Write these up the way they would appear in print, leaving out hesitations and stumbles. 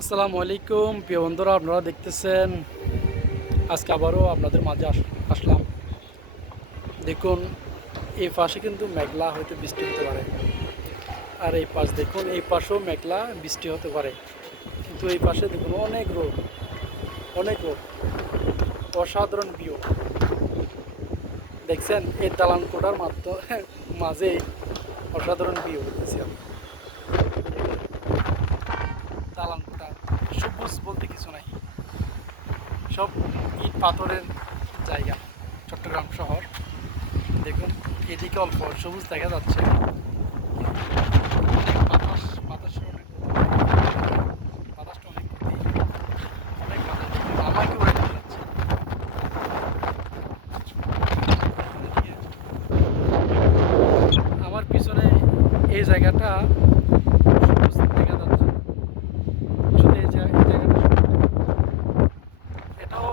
আসসালামু আলাইকুম প্রিয় বন্ধুরা, আপনারা দেখতেছেন আজকে আবারও আপনাদের মাঝে আসলাম। দেখুন, এই পাশে কিন্তু মেঘলা হয়তো বৃষ্টি হতে পারে, আর এই পাশ দেখুন, এই পাশেও মেঘলা বৃষ্টি হতে পারে, কিন্তু এই পাশে দেখুন অনেক রোদ, অনেক রোদ, অসাধারণ ভিউ। দেখছেন এই দালান কোটার মাঝে অসাধারণ ভিউ দেখতেছি আমি। দালান কোটা সবুজ বলতে কিছু নাই, সব ইট পাথরের জায়গা। চট্টগ্রাম শহর দেখুন, এদিকে অল্প সবুজ দেখা যাচ্ছে, অনেক বাতাস, বাতাসের অনেক বাতাসটা অনেক অনেক বাতাস আমাকে উড়ে নিয়ে যাচ্ছে। আমার পিছনে এই জায়গাটা সবুজ দেখা যাচ্ছে, শুধু এই জায়গাটা এটাও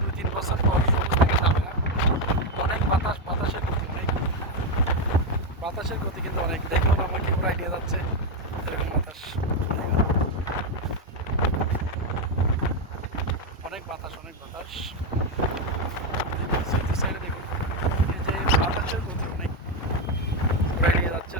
2-3 বছর পর সবুজ দেখা যাবে না। অনেক বাতাস, বাতাসের গতি অনেক, বাতাসের গতি কিন্তু অনেক। দেখুন আমাকে উড়াই নিয়ে যাচ্ছে এরকম বাতাস, অনেক বাতাস, অনেক বাতাস। সাইডে দেখুন, এই যে বাতাসের গতি অনেক, উড়াই নিয়ে যাচ্ছে।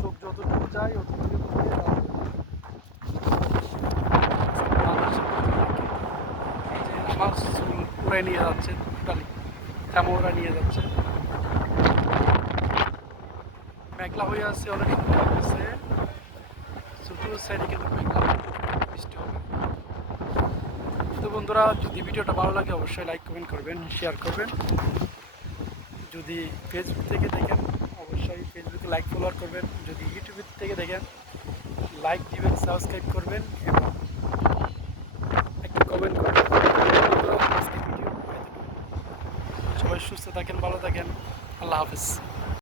চোখ যতটুকু যায় অতটুকু আমার চুল উড়ে নিয়ে যাচ্ছে, টোটালি ক্যামেরা নিয়ে যাচ্ছে। মেঘলা হয়ে আছে, অনেক সুন্দর লাগতেছে। চতুর্থ সাইডে কিন্তু মেঘলা, বৃষ্টি হবে। তো বন্ধুরা, যদি ভিডিওটা ভালো লাগে অবশ্যই লাইক কমেন্ট করবেন, শেয়ার করবেন। যদি ফেসবুক থেকে দেখেন অবশ্যই ফেসবুকে লাইক ফলোয়ার করবেন। যদি ইউটিউব থেকে দেখেন লাইক দিবেন, সাবস্ক্রাইব করবেন এবং একটা কমেন্ট করবেন। আজকে ভিডিও সবাই সুস্থ থাকেন, ভালো থাকেন, আল্লাহ হাফেজ।